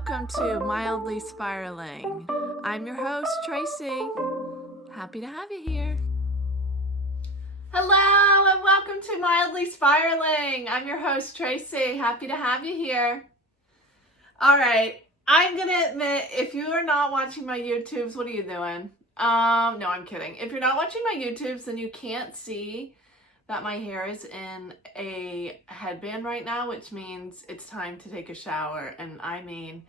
welcome to Mildly Spiraling. I'm your host, Tracy. Happy to have you here. Hello, and welcome to Mildly Spiraling. I'm your host, Tracy. Happy to have you here. All right, I'm gonna admit, if you are not watching my YouTubes, what are you doing? No, I'm kidding. If you're not watching my YouTubes, then you can't see that my hair is in a headband right now, which means it's time to take a shower. And I mean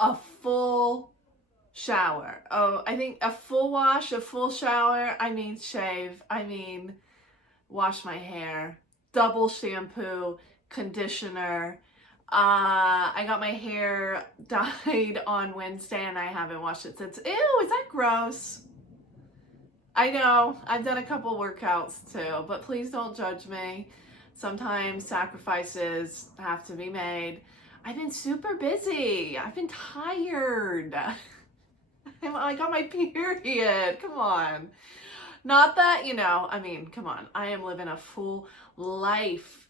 a full shower. Oh, I think a full wash, a full shower. I mean shave. I mean wash my hair. Double shampoo, conditioner. I got my hair dyed on Wednesday and I haven't washed it since. Ew, is that gross? I know, I've done a couple workouts too, but please don't judge me. Sometimes sacrifices have to be made. I've been super busy. I've been tired. I got my period. Come on. Not that, come on. I am living a full life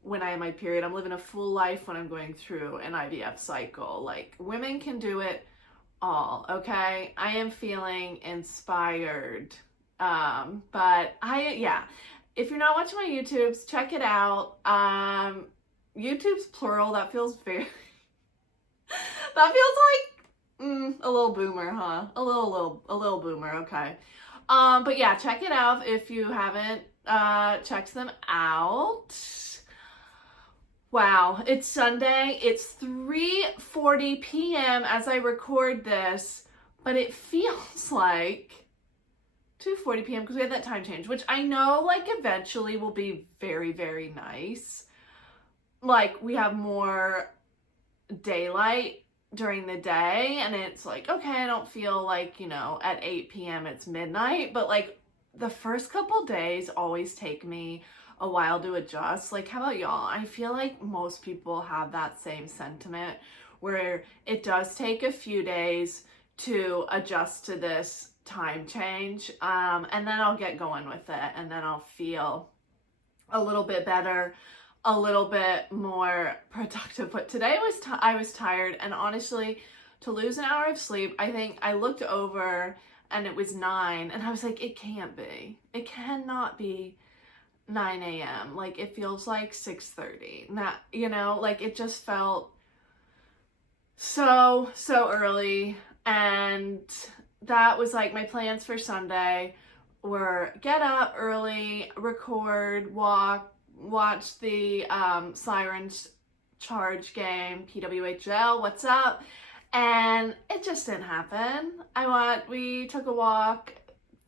when I have my period. I'm living a full life when I'm going through an IVF cycle. Like, women can do it all, okay? I am feeling inspired. If you're not watching my YouTubes, check it out. YouTube's plural. That feels very that feels like a little boomer, huh? A little boomer, okay. But yeah, check it out if you haven't checked them out. Wow, it's Sunday. It's 3:40 p.m. as I record this, but it feels like 2:40 p.m. because we had that time change, which I know like eventually will be very, very nice. Like, we have more daylight during the day and it's like, okay, I don't feel like, at 8 p.m. it's midnight, but like the first couple days always take me a while to adjust. Like, how about y'all? I feel like most people have that same sentiment where it does take a few days to adjust to this time change, and then I'll get going with it and then I'll feel a little bit better, a little bit more productive. But today I was tired, and honestly, to lose an hour of sleep, I think I looked over and it was 9 and I was like, it can't be. It cannot be 9 a.m. Like, it feels like 6:30. Not, like it just felt so early. And that was like my plans for Sunday were get up early, record, walk, watch the Sirens Charge game, PWHL, what's up? And it just didn't happen. We took a walk,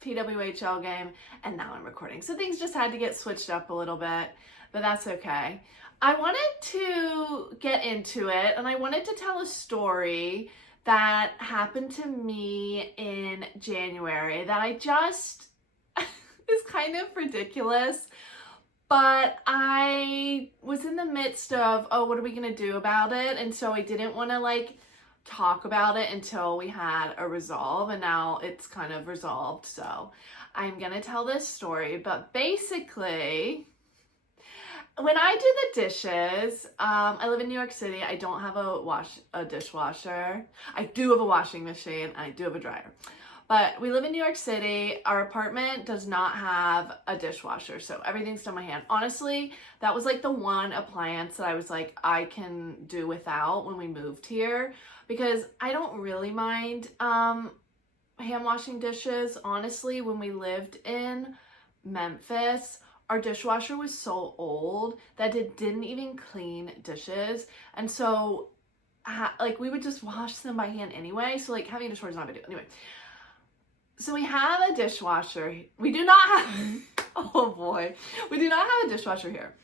PWHL game, and now I'm recording. So things just had to get switched up a little bit, but that's okay. I wanted to get into it, and I wanted to tell a story that happened to me in January that I just is kind of ridiculous, but I was in the midst of, what are we gonna do about it? And so I didn't want to talk about it until we had a resolve, and now it's kind of resolved. So I'm gonna tell this story, but basically, when I do the dishes, I live in New York City. I don't have a dishwasher. I do have a washing machine, and I do have a dryer. But we live in New York City. Our apartment does not have a dishwasher, so everything's done by hand. Honestly, that was like the one appliance that I was like, I can do without when we moved here, because I don't really mind hand washing dishes. Honestly, when we lived in Memphis, our dishwasher was so old that it didn't even clean dishes. And so, we would just wash them by hand anyway. So, having a dishwasher is not a big deal. Anyway, so we have a dishwasher. We do not have, oh boy, we do not have a dishwasher here.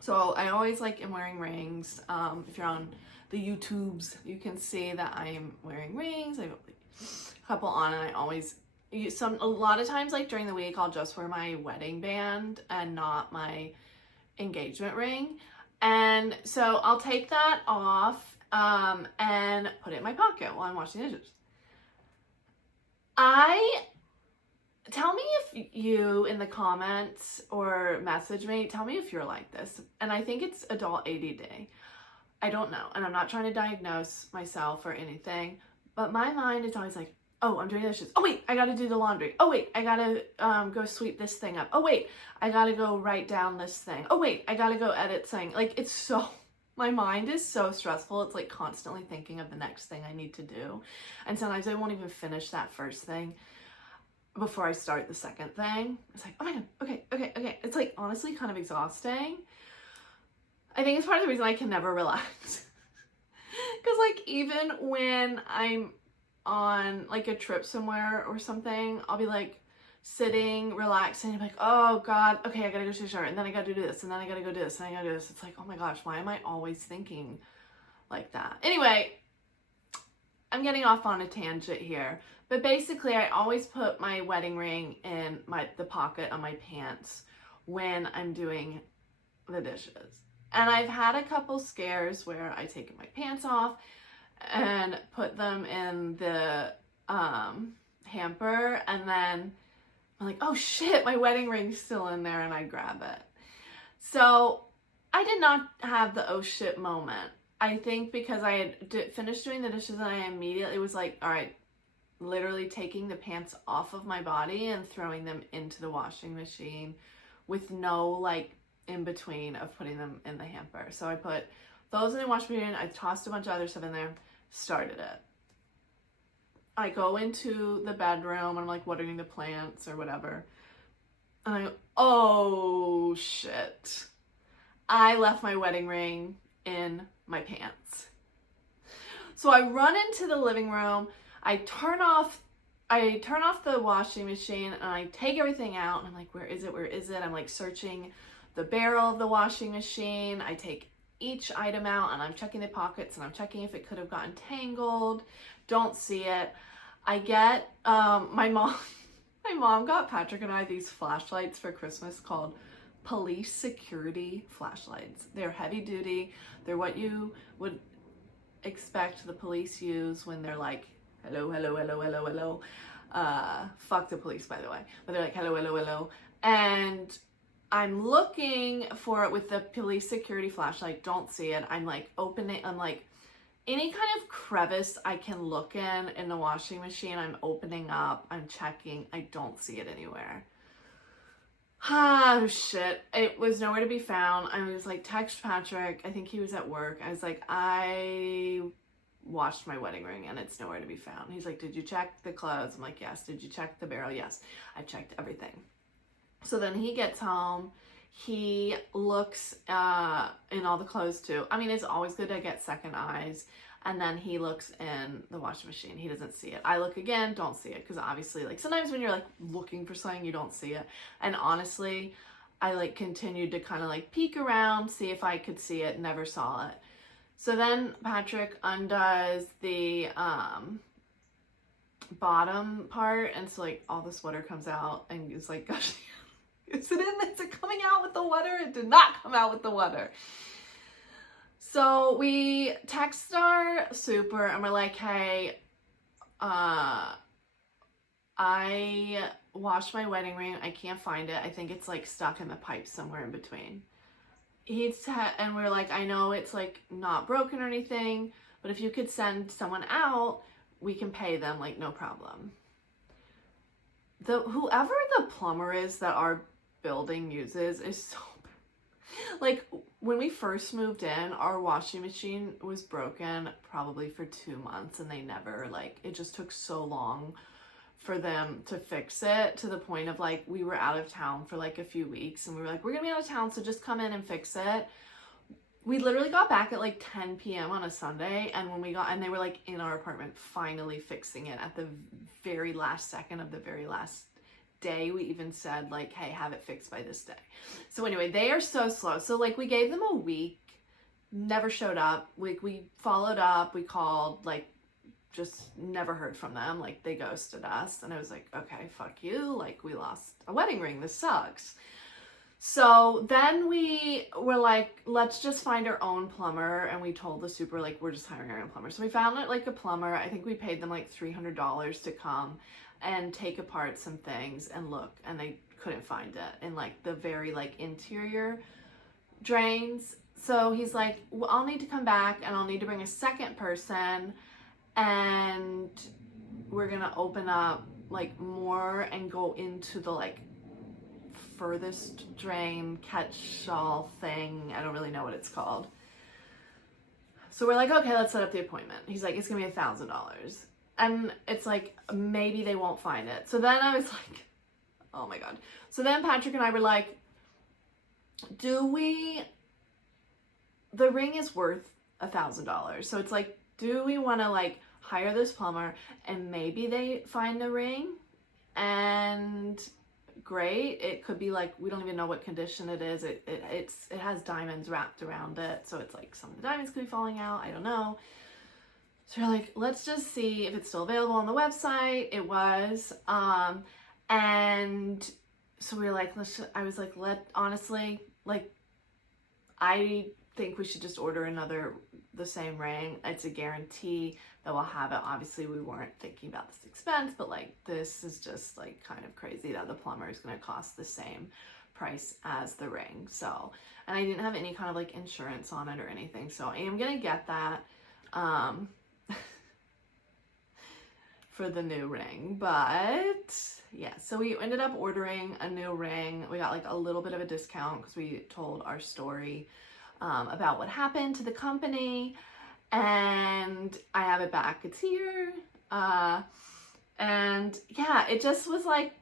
So I always am wearing rings. If you're on the YouTubes, you can see that I'm wearing rings. I have a couple on, and I always a lot of times during the week I'll just wear my wedding band and not my engagement ring, and so I'll take that off and put it in my pocket while I'm washing dishes. Tell me if you in the comments or message me, tell me if you're like this. And I think it's adult ADD. I don't know. And I'm not trying to diagnose myself or anything, but my mind is always like, oh, I'm doing the dishes. Oh, wait, I got to do the laundry. Oh, wait, I got to go sweep this thing up. Oh, wait, I got to go write down this thing. Oh, wait, I got to go edit thing. Like, it's so, my mind is so stressful. It's like constantly thinking of the next thing I need to do. And sometimes I won't even finish that first thing before I start the second thing. It's like, oh my God, okay. It's like honestly kind of exhausting. I think it's part of the reason I can never relax. Because like even when I'm on like a trip somewhere or something, I'll be like sitting, relaxing, and I'm like, oh God, okay, I gotta go to the shower, and then I gotta do this, and then I gotta go do this, and I gotta do this. It's like, oh my gosh, why am I always thinking like that? Anyway, I'm getting off on a tangent here, but basically I always put my wedding ring in the pocket on my pants when I'm doing the dishes. And I've had a couple scares where I take my pants off and put them in the hamper, and then I'm like, oh shit, my wedding ring's still in there, and I grab it. So I did not have the oh shit moment. I think because I had finished doing the dishes and I immediately was like, all right, literally taking the pants off of my body and throwing them into the washing machine with no like in between of putting them in the hamper. So I put those in the washing machine, I tossed a bunch of other stuff in there, started it. I go into the bedroom and I'm like watering the plants or whatever. And I go, oh shit. I left my wedding ring in my pants. So I run into the living room, I turn off the washing machine, and I take everything out, and I'm like, where is it? I'm like searching the barrel of the washing machine. I take each item out and I'm checking the pockets and I'm checking if it could have gotten tangled. Don't see it. I get my mom got Patrick and I these flashlights for Christmas called police security flashlights. They're heavy duty. They're what you would expect the police use when they're like, hello. Fuck the police, by the way. But they're like, hello. And I'm looking for it with the police security flashlight. Don't see it. I'm like opening, I'm like, any kind of crevice I can look in the washing machine, I'm opening up, I'm checking. I don't see it anywhere. Oh shit, it was nowhere to be found. I was like, text Patrick, I think he was at work. I was like, I washed my wedding ring and it's nowhere to be found. He's like, did you check the clothes? I'm like, yes. Did you check the barrel? Yes, I checked everything. So then he gets home, he looks in all the clothes too. I mean, it's always good to get second eyes. And then he looks in the washing machine. He doesn't see it. I look again, don't see it. Because obviously, like, sometimes when you're, like, looking for something, you don't see it. And honestly, I, like, continued to kind of, like, peek around, see if I could see it. Never saw it. So then Patrick undoes the bottom part. And so, like, all the sweater comes out. And it's like, gosh, is it coming out with the water? It did not come out with the water. So we text our super and we're like, hey, I washed my wedding ring. I can't find it. I think it's like stuck in the pipe somewhere in between. And we're like, I know it's like not broken or anything, but if you could send someone out, we can pay them, like, no problem. Whoever the plumber is that our building uses is so like, when we first moved in, our washing machine was broken probably for 2 months, and they never, like, it just took so long for them to fix it, to the point of, like, we were out of town for, like, a few weeks, and we were like, we're gonna be out of town, so just come in and fix it. We literally got back at, like, 10 p.m. on a Sunday, and and they were, like, in our apartment finally fixing it at the very last second of the very last day. We even said, like, hey, have it fixed by this day. So anyway, they are so slow. So, like, we gave them a week, never showed up. We followed up, we called, like, just never heard from them. Like, they ghosted us. And I was like, okay, fuck you. Like, we lost a wedding ring. This sucks. So then we were like, let's just find our own plumber. And we told the super, like, we're just hiring our own plumber. So we found it, like, a plumber. I think we paid them like $300 to come and take apart some things and look, and they couldn't find it in, like, the very, like, interior drains. So he's like, well, I'll need to come back and I'll need to bring a second person, and we're gonna open up like more and go into the like furthest drain catch-all thing. I don't really know what it's called. So we're like, okay, let's set up the appointment. He's like, it's gonna be $1,000. And it's like, maybe they won't find it. So then I was like, oh my God. So then Patrick and I were like, the ring is worth $1,000. So it's like, do we want to like hire this plumber and maybe they find the ring? And great. It could be like, we don't even know what condition it is. It has diamonds wrapped around it. So it's like some of the diamonds could be falling out. I don't know. So we're like, let's just see if it's still available on the website. It was. And so we were like, I was like, honestly, like, I think we should just order the same ring. It's a guarantee that we'll have it. Obviously, we weren't thinking about this expense, but like, this is just like kind of crazy that the plumber is going to cost the same price as the ring. So, and I didn't have any kind of like insurance on it or anything. So I am going to get that, for the new ring. But yeah, so we ended up ordering a new ring. We got like a little bit of a discount because we told our story about what happened to the company, and I have it back. It's here. And yeah, it just was like,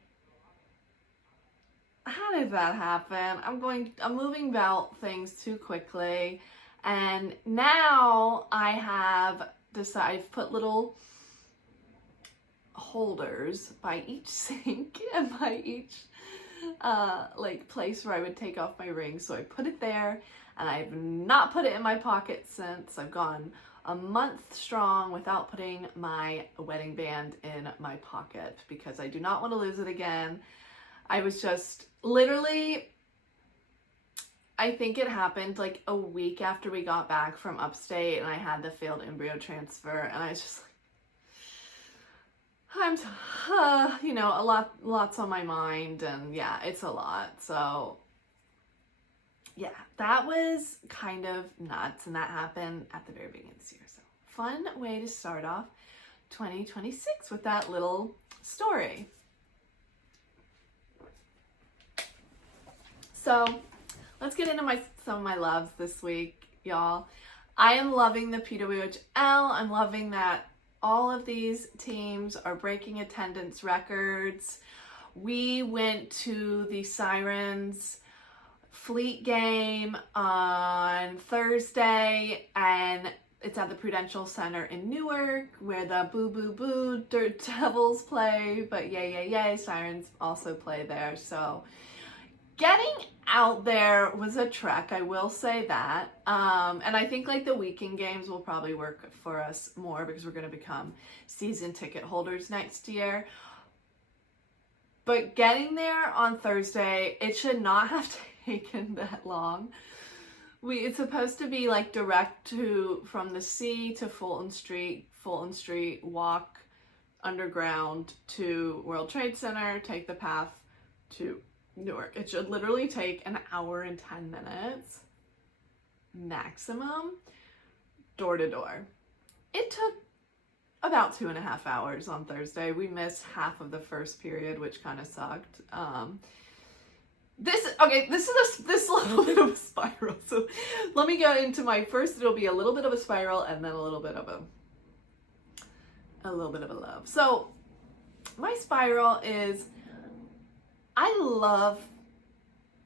how did that happen? I'm moving about things too quickly. And now I've put little holders by each sink and by each like place where I would take off my ring. So I put it there, and I've not put it in my pocket since. I've gone a month strong without putting my wedding band in my pocket because I do not want to lose it again. I was just literally, I think it happened like a week after we got back from upstate and I had the failed embryo transfer, and I was just like, lots on my mind, and yeah, it's a lot. So yeah, that was kind of nuts, and that happened at the very beginning of this year. So fun way to start off 2026 with that little story. So let's get into some of my loves this week, y'all. I am loving the PWHL. I'm loving that all of these teams are breaking attendance records. We went to the Sirens Fleet game on Thursday, and it's at the Prudential Center in Newark, where the Boo Boo Boo Dirt Devils play, but yay, Sirens also play there. So getting out there was a trek, I will say that. And I think like the weekend games will probably work for us more because we're going to become season ticket holders next year. But getting there on Thursday, it should not have taken that long. It's supposed to be like direct from the sea to Fulton Street, walk underground to World Trade Center, take the path to Newark. It should literally take an hour and 10 minutes maximum, door to door. It took about 2.5 hours on Thursday. We missed half of the first period, which kind of sucked. This is a little bit of a spiral. So let me go into my first. It'll be a little bit of a spiral and then a little bit of a love. So my spiral is, I love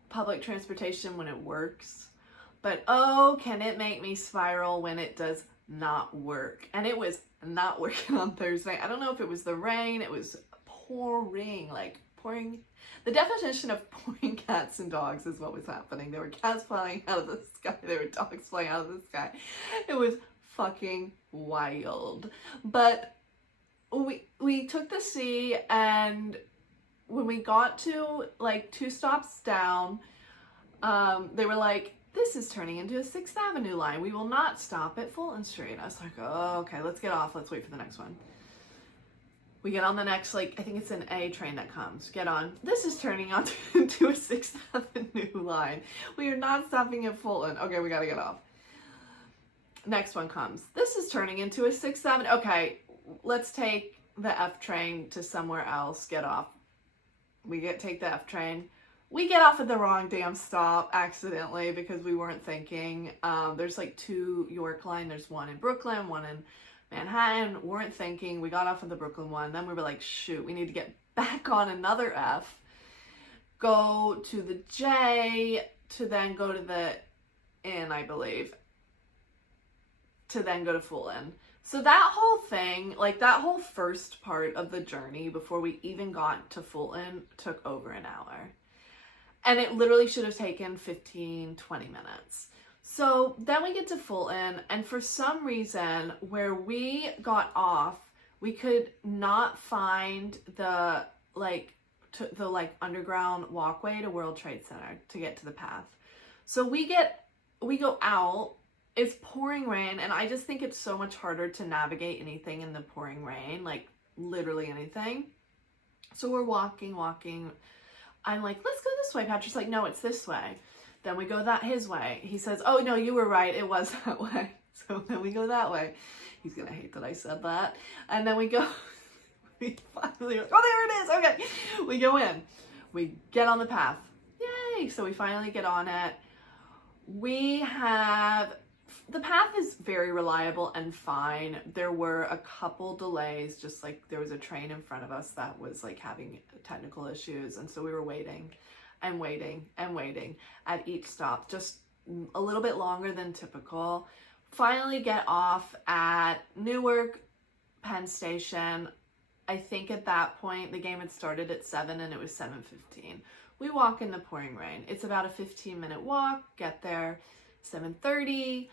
public transportation when it works, but oh, can it make me spiral when it does not work? And it was not working on Thursday. I don't know if it was the rain. It was pouring. The definition of pouring cats and dogs is what was happening. There were cats flying out of the sky. There were dogs flying out of the sky. It was fucking wild. But we took the C, and when we got to like 2 stops down, they were like, this is turning into a 6th Avenue line. We will not stop at Fulton Street. I was like, oh, okay, let's get off. Let's wait for the next one. We get on the next, like, I think it's an A train that comes. Get on. This is turning out into a 6th Avenue line. We are not stopping at Fulton. Okay, we gotta get off. Next one comes. This is turning into a 6th Avenue. Okay, let's take the F train to somewhere else. Get off. Take the F train. We get off at the wrong damn stop accidentally because we weren't thinking. There's like 2 York line. There's one in Brooklyn, one in Manhattan. Weren't thinking. We got off of the Brooklyn one. Then we were like, shoot, we need to get back on another F. Go to the J to then go to the N, I believe. To then go to Fulton. So that whole thing, like that whole first part of the journey before we even got to Fulton took over an hour. And it literally should have taken 15, 20 minutes. So then we get to Fulton, and for some reason, where we got off, we could not find the underground walkway to World Trade Center to get to the path. So we go out. It's pouring rain, and I just think it's so much harder to navigate anything in the pouring rain, like literally anything. So we're walking. I'm like, let's go this way. Patrick's like, no, it's this way. Then we go his way. He says, oh, no, you were right. It was that way. So then we go that way. He's going to hate that I said that. And then we finally, oh, there it is. Okay. We go in. We get on the path. Yay. So we finally get on it. The path is very reliable and fine. There were a couple delays, just like there was a train in front of us that was like having technical issues. And so we were waiting at each stop, just a little bit longer than typical. Finally get off at Newark Penn Station. I think at that point the game had started at 7 and it was 7:15. We walk in the pouring rain. It's about a 15-minute walk, get there 7:30.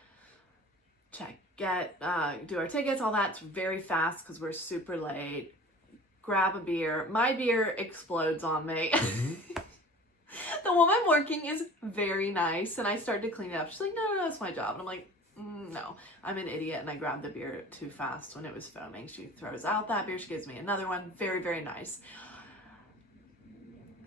Do our tickets, all that's very fast because we're super late. Grab a beer. My beer explodes on me. The woman working is very nice, and I started to clean it up. She's like, no, it's my job. And I'm like, no, I'm an idiot, and I grabbed the beer too fast when it was foaming. She throws out that beer. She gives me another one. Very, very nice.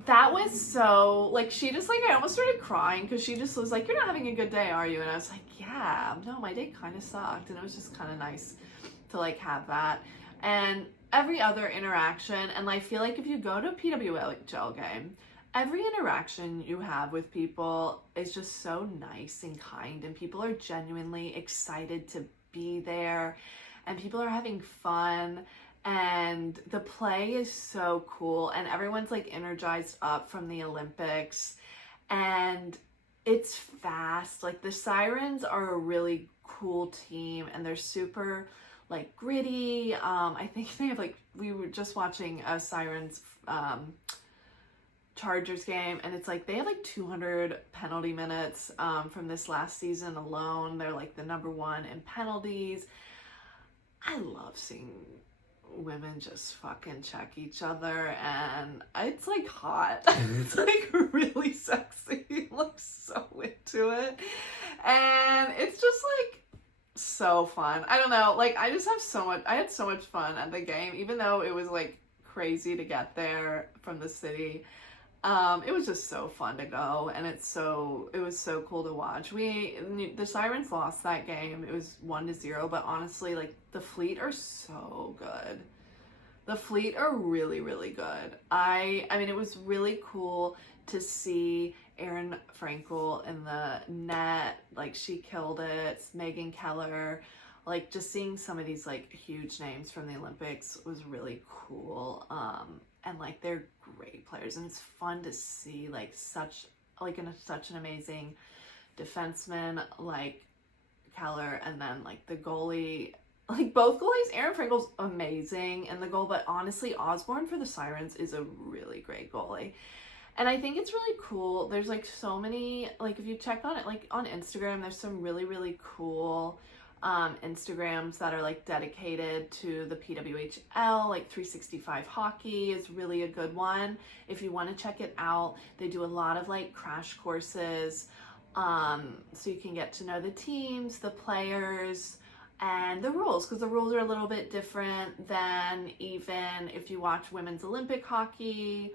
That was so, like, she just, like, I almost started crying because she just was like, you're not having a good day, are you? And I was like, yeah, no, my day kind of sucked. And it was just kind of nice to, like, have that. And every other interaction, and I feel like if you go to a PWHL game, every interaction you have with people is just so nice and kind, and people are genuinely excited to be there, and people are having fun. And the play is so cool, and everyone's like energized up from the Olympics, and it's fast. Like the Sirens are a really cool team, and they're super like gritty. I think they have like, we were just watching a Sirens Chargers game, and it's like they have like 200 penalty minutes from this last season alone. They're like the #1 in penalties. I love seeing women just fucking check each other, and it's like hot. It's like really sexy. I'm like so into it, and it's just like so fun. I don't know, like I had so much fun at the game, even though it was like crazy to get there from the city. It was just so fun to go, and it was so cool to watch. The Sirens lost that game. It was 1-0, but honestly, like the Fleet are so good. The Fleet are really, really good. I mean, it was really cool to see Erin Frankel in the net. Like she killed it. Megan Keller. Like just seeing some of these like huge names from the Olympics was really cool. And like they're great players, and it's fun to see like such an amazing defenseman like Keller, and then like the goalie, like both goalies. Erin Frankel's amazing in the goal, but honestly Osborne for the Sirens is a really great goalie. And I think it's really cool. There's like so many, like if you check on it like on Instagram, there's some really, really cool Instagrams that are like dedicated to the PWHL, like 365 Hockey is really a good one if you want to check it out. They do a lot of like crash courses, so you can get to know the teams, the players, and the rules, because the rules are a little bit different than even if you watch women's Olympic hockey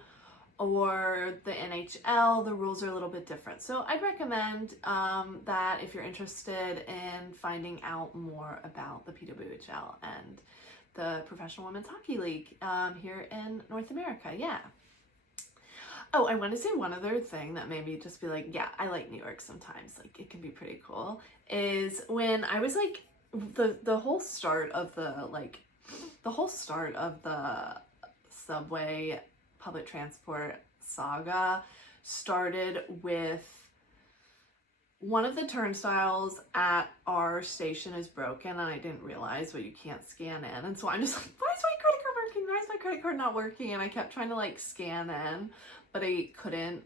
or the NHL. The rules are a little bit different. So I'd recommend that if you're interested in finding out more about the PWHL and the Professional Women's Hockey League here in North America. Yeah. Oh, I want to say one other thing that made me just be like, yeah, I like New York sometimes. Like, it can be pretty cool. Is when I was like, the whole start of the subway public transport saga started with one of the turnstiles at our station is broken, and I didn't realize, but you can't scan in. And so I'm just like, why is my credit card working? Why is my credit card not working? And I kept trying to like scan in, but I couldn't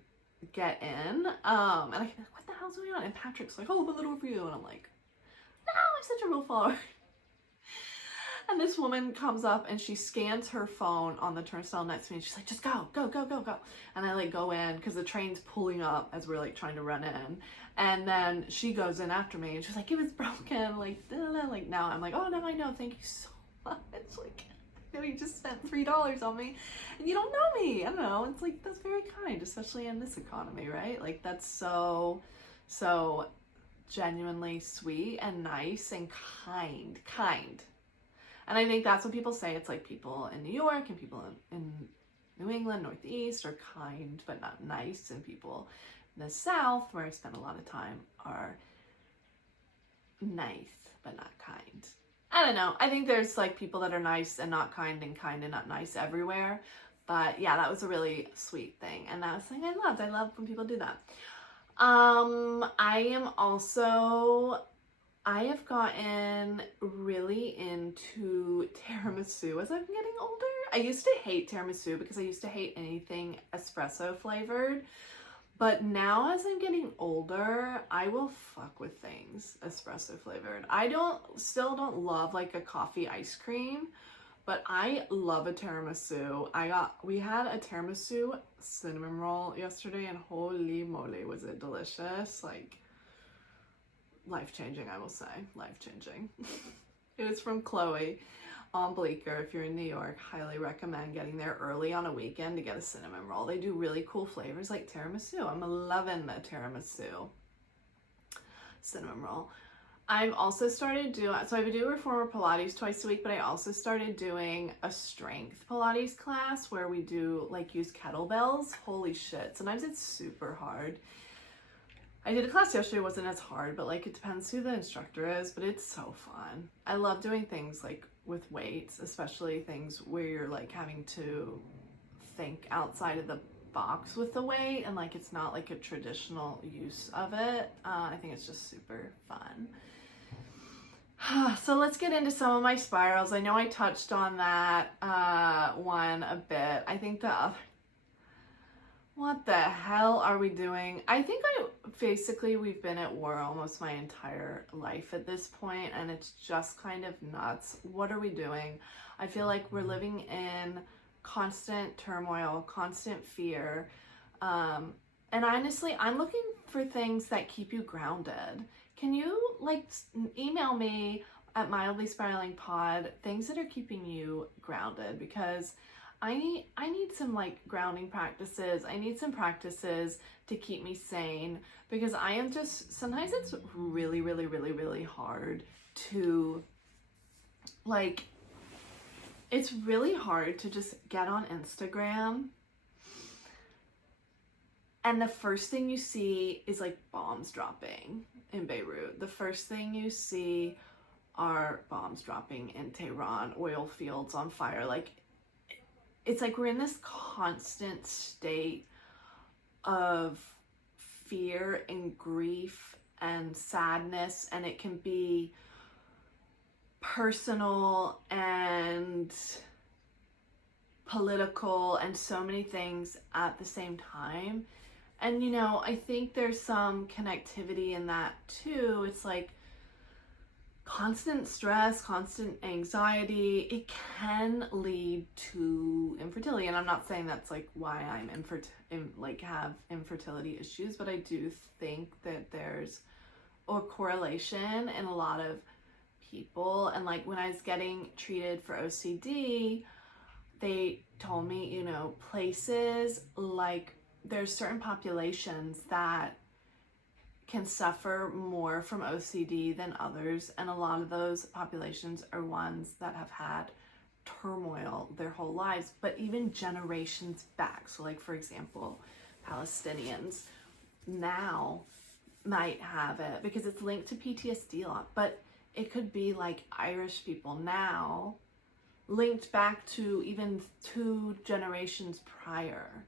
get in. And I kept like, what the hell's going on? And Patrick's like, oh, the little for you. And I'm like, no, I'm such a rule follower. And this woman comes up and she scans her phone on the turnstile next to me and she's like, just go, go, go, go, go. And I like go in because the train's pulling up as we're like trying to run in. And then she goes in after me and she's like, it was broken. Like now I'm like, oh, now I know. Thank you so much. Like, you know, you just spent $3 on me and you don't know me. I don't know. It's like, that's very kind, especially in this economy, right? Like, that's so genuinely sweet and nice and kind. And I think that's what people say. It's like people in New York and people in New England, Northeast are kind but not nice, and people in the South, where I spend a lot of time, are nice but not kind. I don't know. I think there's like people that are nice and not kind and not nice everywhere. But yeah, that was a really sweet thing. And that was something I loved. I love when people do that. I have gotten really into tiramisu as I'm getting older. I used to hate tiramisu because I used to hate anything espresso flavored. But now as I'm getting older, I will fuck with things espresso flavored. I still don't love like a coffee ice cream, but I love a tiramisu. We had a tiramisu cinnamon roll yesterday and holy moly, was it delicious. Like, life-changing, I will say. Life-changing. It was from Chloe on Bleecker. If you're in New York, highly recommend getting there early on a weekend to get a cinnamon roll. They do really cool flavors like tiramisu. I'm loving the tiramisu cinnamon roll. I've also started doing, so I would do reformer Pilates twice a week, but I also started doing a strength Pilates class where we do like use kettlebells. Holy shit. Sometimes it's super hard. I did a class yesterday, it wasn't as hard, but like it depends who the instructor is, but it's so fun. I love doing things like with weights, especially things where you're like having to think outside of the box with the weight and like it's not like a traditional use of it. I think it's just super fun. So let's get into some of my spirals. I know I touched on that one a bit. I think the other, what the hell are we doing? I think we've been at war almost my entire life at this point, and it's just kind of nuts. What are we doing? I feel like we're living in constant turmoil, constant fear. And honestly, I'm looking for things that keep you grounded. Can you like email me at Mildly Spiraling Pod things that are keeping you grounded? Because I need some like grounding practices. I need some practices to keep me sane, because I am just, sometimes it's really, really, really, really hard to like, it's really hard to just get on Instagram and the first thing you see is like bombs dropping in Beirut. The first thing you see are bombs dropping in Tehran, oil fields on fire. Like, it's like we're in this constant state of fear and grief and sadness, and it can be personal and political and so many things at the same time. And you know, I think there's some connectivity in that too. It's like constant stress, constant anxiety, it can lead to infertility. And I'm not saying that's like why I'm have infertility issues, but I do think that there's a correlation in a lot of people. And like when I was getting treated for OCD, they told me, you know, places like there's certain populations that can suffer more from OCD than others, and a lot of those populations are ones that have had turmoil their whole lives, but even generations back. So like, for example, Palestinians now might have it because it's linked to PTSD a lot, but it could be like Irish people now linked back to even 2 generations prior,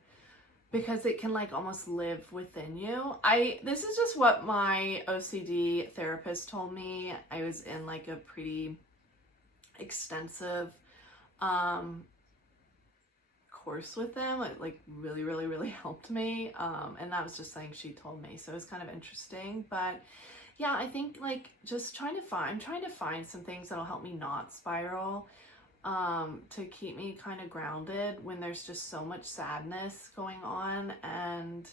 because it can like almost live within you. This is just what my OCD therapist told me. I was in like a pretty extensive course with them. It like really helped me. And that was just something she told me. So it was kind of interesting. But yeah, I think like just I'm trying to find some things that'll help me not spiral, to keep me kind of grounded when there's just so much sadness going on and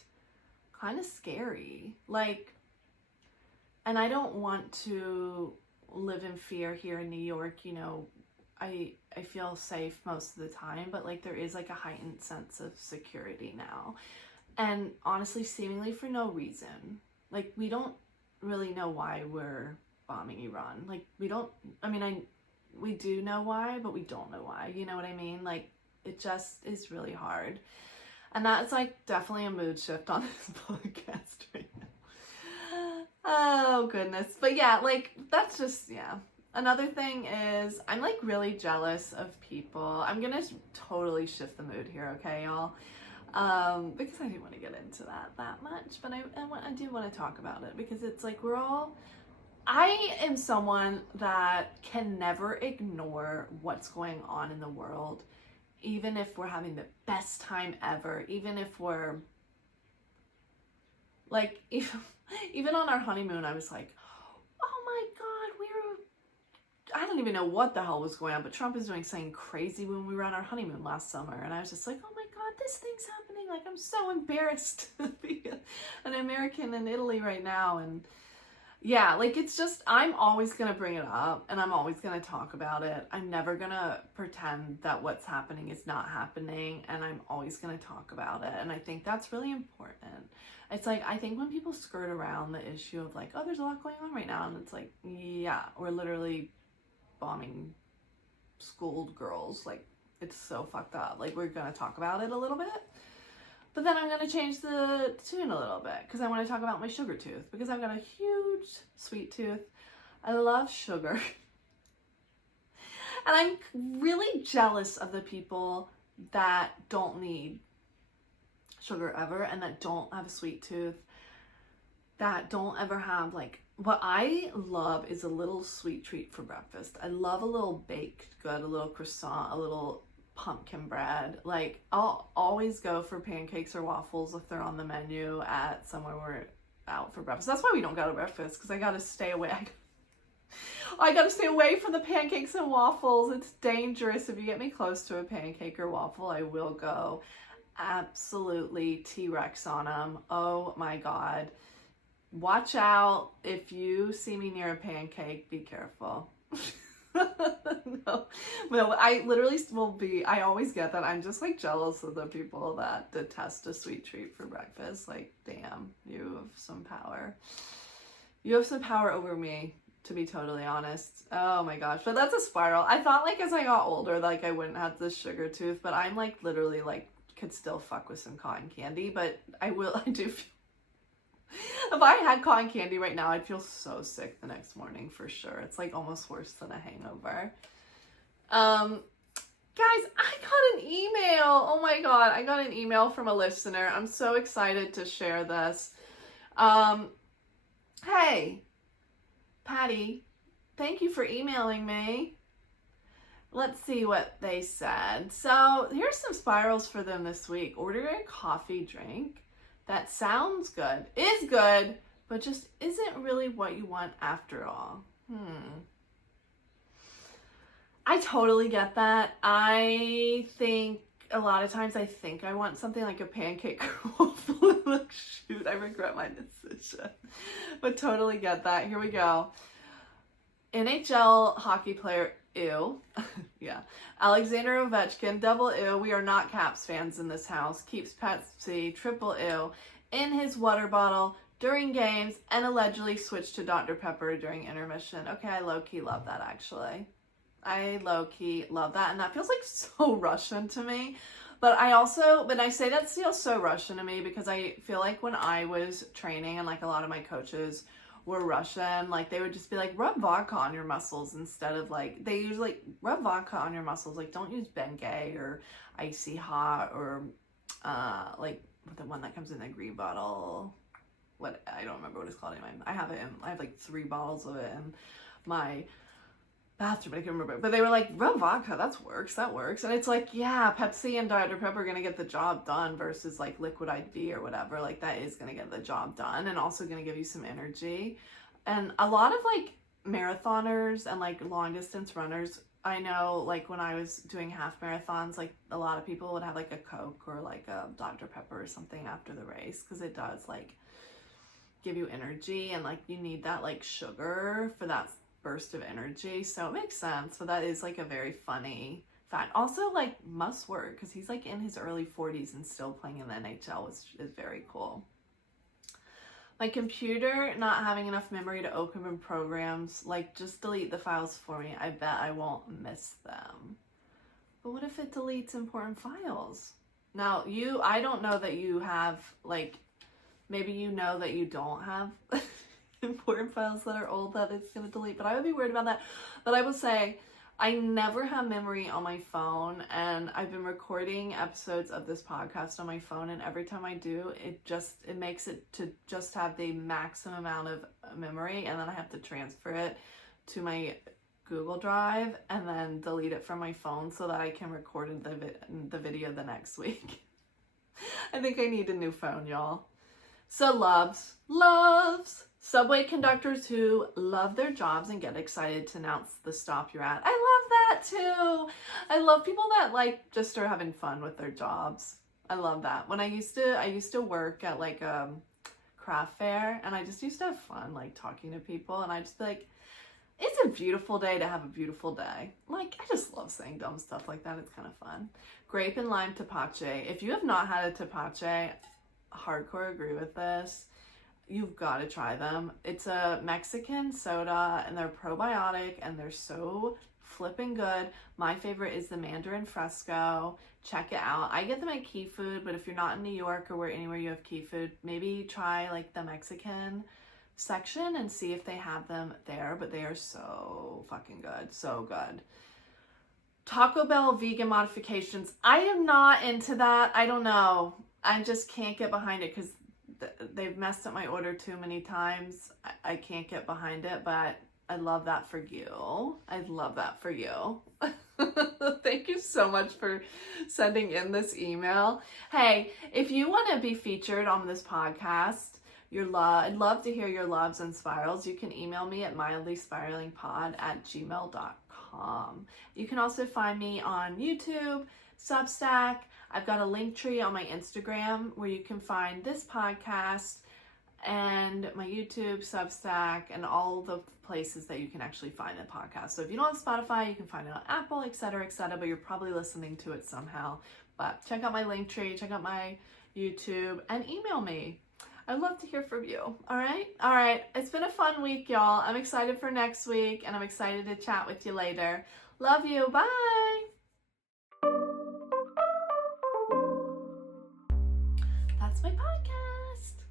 kind of scary. Like, and I don't want to live in fear here in New York. You know, I feel safe most of the time, but like there is like a heightened sense of security now. And honestly, seemingly for no reason. Like, we don't really know why we're bombing Iran. Like, we do know why, but we don't know why. You know what I mean? Like, it just is really hard. And that's like definitely a mood shift on this podcast right now. Oh goodness. But yeah, like that's just, yeah. Another thing is I'm like really jealous of people. I'm gonna totally shift the mood here, okay, y'all? Because I didn't want to get into that much, but I do want to talk about it, because it's like I am someone that can never ignore what's going on in the world, even if we're having the best time ever, even if we're like, even on our honeymoon, I was like, oh my God, I don't even know what the hell was going on, but Trump is doing something crazy when we were on our honeymoon last summer. And I was just like, oh my God, this thing's happening. Like, I'm so embarrassed to be an American in Italy right now. And yeah, like, it's just, I'm always going to bring it up and I'm always going to talk about it. I'm never going to pretend that what's happening is not happening, and I'm always going to talk about it. And I think that's really important. It's like, I think when people skirt around the issue of like, oh, there's a lot going on right now, and it's like, yeah, we're literally bombing schoolgirls. Like, it's so fucked up. Like, we're going to talk about it a little bit. But then I'm going to change the tune a little bit, because I want to talk about my sugar tooth, because I've got a huge sweet tooth. I love sugar. And I'm really jealous of the people that don't need sugar ever, and that don't have a sweet tooth, that don't ever have, like, what I love is a little sweet treat for breakfast. I love a little baked good, a little croissant, a little pumpkin bread. Like, I'll always go for pancakes or waffles if they're on the menu at somewhere we're out for breakfast. That's why we don't go to breakfast, because I gotta stay away. I gotta stay away from the pancakes and waffles. It's dangerous. If you get me close to a pancake or waffle, I will go absolutely T-Rex on them. Oh my God. Watch out. If you see me near a pancake, be careful. No, I literally I always get that. I'm just like jealous of the people that detest a sweet treat for breakfast. Like, damn, you have some power. You have some power over me, to be totally honest. Oh my gosh. But that's a spiral. I thought like as I got older, like I wouldn't have this sugar tooth, but I'm like literally like could still fuck with some cotton candy, but I do feel, if I had cotton candy right now, I'd feel so sick the next morning for sure. It's like almost worse than a hangover. Guys, I got an email. Oh my God, I got an email from a listener. I'm so excited to share this. Hey, Patty, thank you for emailing me. Let's see what they said. So here's some spirals for them this week. Order a coffee drink that sounds good, is good, but just isn't really what you want after all. I totally get that. I think a lot of times I think I want something like a pancake or waffle. Like, shoot, I regret my decision. But totally get that. Here we go. NHL hockey player, ew. Yeah. Alexander Ovechkin, double ew. We are not Caps fans in this house. Keeps Pepsi, triple ew, in his water bottle during games and allegedly switched to Dr. Pepper during intermission. Okay, I low-key love that, actually. I low-key love that, and that feels like so Russian to me. But I say that feels so Russian to me because I feel like when I was training and like a lot of my coaches were Russian, like they would just be like, rub vodka on your muscles instead of like, they use like, rub vodka on your muscles. Like don't use Bengay or Icy Hot or like the one that comes in a green bottle. What, I don't remember what it's called anyway. I have like 3 bottles of it in my bathroom, I can remember. But they were like, rub vodka, that works. And it's like, yeah, Pepsi and Dr. Pepper are gonna get the job done versus like Liquid IV or whatever. Like that is gonna get the job done and also gonna give you some energy. And a lot of like marathoners and like long distance runners, I know like when I was doing half marathons, like a lot of people would have like a Coke or like a Dr. Pepper or something after the race because it does like give you energy and like you need that like sugar for that burst of energy, so it makes sense. So that is like a very funny fact. Also like must work because he's like in his early 40s and still playing in the NHL, which is very cool. My computer not having enough memory to open programs, like just delete the files for me. I bet I won't miss them. But what if it deletes important files? Now I don't know that you have like, maybe you know that you don't have important files that are old that it's going to delete, but I would be worried about that. But I will say I never have memory on my phone, and I've been recording episodes of this podcast on my phone, and every time I do, it makes it to just have the maximum amount of memory, and then I have to transfer it to my Google Drive and then delete it from my phone so that I can record the video the next week. I think I need a new phone, y'all. So loves subway conductors who love their jobs and get excited to announce the stop you're at. I love that too. I love people that like just are having fun with their jobs. I love that. When I used to work at like a craft fair, and I just used to have fun like talking to people, and I just be like, it's a beautiful day to have a beautiful day. Like, I just love saying dumb stuff like that. It's kind of fun. Grape and lime tepache. If you have not had a tepache, hardcore agree with this. You've got to try them. It's a Mexican soda and they're probiotic and they're so flipping good. My favorite is the Mandarin Fresco. Check it out. I get them at Key Food, but if you're not in New York or anywhere you have Key Food, maybe try like the Mexican section and see if they have them there, but they are so fucking good. So good. Taco Bell vegan modifications. I am not into that. I don't know. I just can't get behind it because they've messed up my order too many times. I can't get behind it, but I love that for you. I love that for you. Thank you so much for sending in this email. Hey, if you want to be featured on this podcast, I'd love to hear your loves and spirals. You can email me at mildlyspiralingpod@gmail.com. You can also find me on YouTube, Substack. I've got a link tree on my Instagram where you can find this podcast and my YouTube, Substack, and all the places that you can actually find the podcast. So if you don't have Spotify, you can find it on Apple, etc., but you're probably listening to it somehow. But check out my link tree, check out my YouTube, and email me. I'd love to hear from you. All right. It's been a fun week, y'all. I'm excited for next week, and I'm excited to chat with you later. Love you. Bye. That's my podcast.